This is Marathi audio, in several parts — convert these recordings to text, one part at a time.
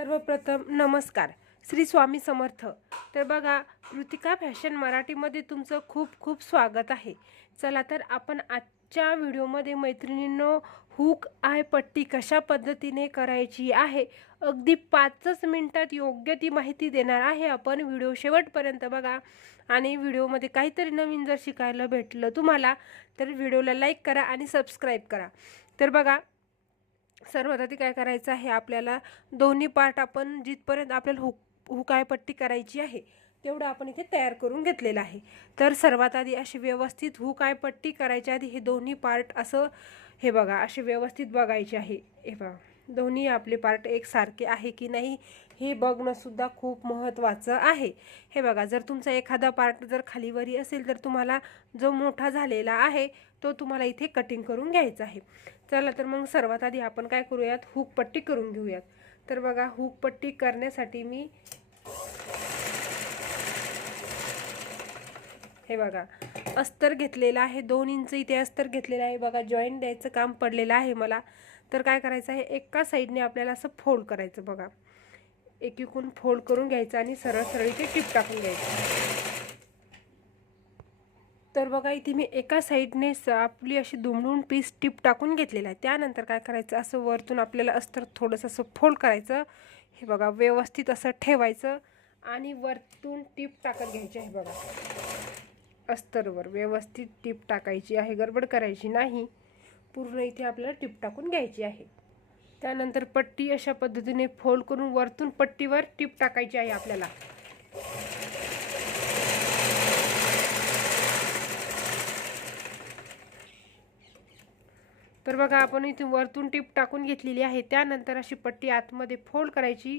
सर्वप्रथम नमस्कार. श्री स्वामी समर्थ. तर बघा कृतिका फॅशन मराठीमध्ये तुमचं खूप खूप स्वागत आहे. चला तर आपण आजच्या व्हिडिओमध्ये मैत्रिणींनो हुक आय पट्टी कशा पद्धतीने करायची आहे? अगदी पाचच मिनटात योग्य ती माहिती देणार आहे आपण व्हिडिओ शेवटपर्यंत बघा. आणि व्हिडिओमध्ये काहीतरी नवीन जर शिकायला भेटलं तुम्हाला तर व्हिडिओला लाईक करा आणि सबस्क्राईब करा. तर बघा सर्वात आधी काय करायचं आहे? आपल्याला दोन्ही पार्ट आपण जिथपर्यंत आपल्याला हुक हुकायपट्टी करायची आहे तेवढं आपण इथे तयार करून घेतलेलं आहे. तर सर्वात आधी अशी व्यवस्थित हुकायपट्टी करायच्या आधी हे दोन्ही पार्ट असं हे बघा असे व्यवस्थित बघायचे आहे. हे बघा. दोन्ही आपले पार्ट एकसारखे आहे की नाही हे बघणंसुद्धा खूप महत्त्वाचं आहे. हे बघा जर तुमचा एखादा पार्ट जर खालीवरी असेल तर तुम्हाला जो मोठा झालेला आहे तो तुम्हाला इथे कटिंग करून घ्यायचा आहे. चला तर मग सर्वात आधी आपण काय करूयात? हुकपट्टी करून घेऊयात. तर बघा हुकपट्टी करण्यासाठी मी हे बघा अस्तर घेतलेलं आहे. दोन इंच इथे अस्तर घेतलेलं आहे. बघा जॉईंट द्यायचं काम पडलेलं आहे मला. तर काय करायचं आहे? एका साईडने आपल्याला असं फोल्ड करायचं बघा. एकीकून फोल्ड करून घ्यायचं आणि सरळ सरळ इथे टिप टाकून घ्यायचं. तर बघा इथे मी एका साईडने स आपली अशी दुमडून पीस टिप टाकून घेतलेला आहे. त्यानंतर काय करायचं? असं वरतून आपल्याला अस्तर थोडंसं असं फोल्ड करायचं. हे बघा व्यवस्थित असं ठेवायचं आणि वरतून टिप टाकत घ्यायची आहे बघा. अस्तरवर व्यवस्थित टिप टाकायची आहे गडबड करायची नाही. पूर्ण इथे आपल्याला टिप टाकून घ्यायची आहे. त्यानंतर पट्टी अशा पद्धतीने फोल्ड करून वरतून पट्टीवर टिप टाकायची आहे आपल्याला. तर बघा आपण इथे वरतून टिप टाकून घेतलेली आहे. त्यानंतर अशी पट्टी आतमध्ये फोल्ड करायची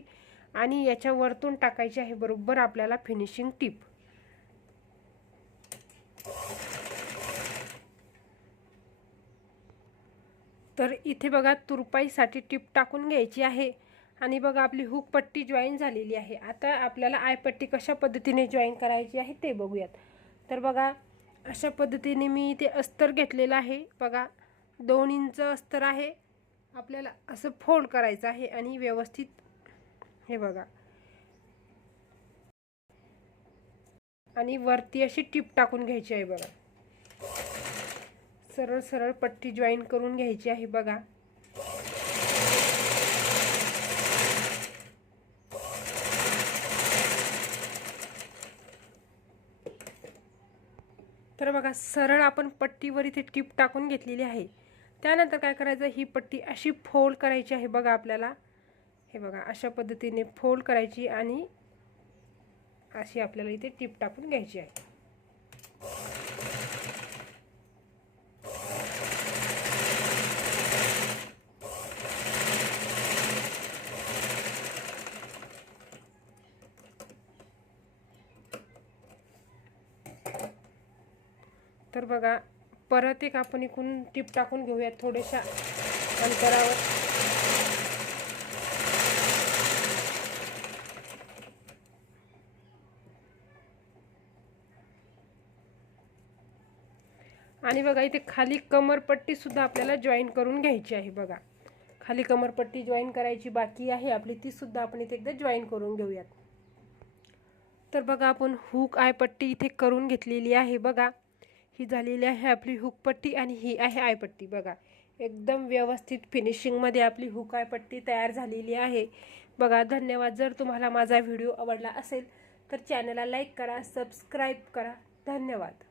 आणि याच्या वरतून टाकायची आहे. बरोबर आपल्याला फिनिशिंग टिप तर इथे बघा तुरपाईसाठी टिप टाकून घ्यायची आहे. आणि बघा आपली हुक पट्टी जॉईन झालेली आहे. आता आपल्याला आयपट्टी कशा पद्धतीने जॉईन करायची आहे ते बघूयात. तर बघा अशा पद्धतीने मी इथे अस्तर घेतलेलं आहे. बघा दोन इंच अस्तर आहे. आपल्याला असं फोल्ड करायचं आहे आणि व्यवस्थित हे बघा. आणि वरती अशी टिप टाकून घ्यायची आहे बघा. सरळ सरळ पट्टी जॉईन करून घ्यायची आहे बघा. तर बघा सरळ आपण पट्टीवर इथे टिप टाकून घेतलेली आहे. त्यानंतर काय करायचं ही पट्टी अशी फोल्ड करायची आहे बघा आपल्याला. हे बघा अशा पद्धतीने फोल्ड करायची आणि अशी आपल्याला इथे टिप टाकून घ्यायची आहे. तर बघा परत एक आपण इकून टिप टाकून घेऊयात थोड्याशा अंतरावर. आणि बघा इथे खाली कमरपट्टी सुद्धा आपल्याला जॉईन करून घ्यायची आहे बघा. खाली कमरपट्टी जॉईन करायची बाकी आहे आपली ती सुद्धा आपण इथे एकदा जॉईन करून घेऊयात. तर बघा आपण हुक आयपट्टी इथे करून घेतलेली आहे बघा. ही झालेली आहे आपली हुकपट्टी आणि ही आहे आयपट्टी बघा एकदम व्यवस्थित फिनिशिंगमध्ये आपली हुक आयपट्टी तयार झालेली आहे. बघा धन्यवाद. जर तुम्हाला माझा व्हिडिओ आवडला असेल तर चॅनलला लाईक करा सबस्क्राईब करा. धन्यवाद.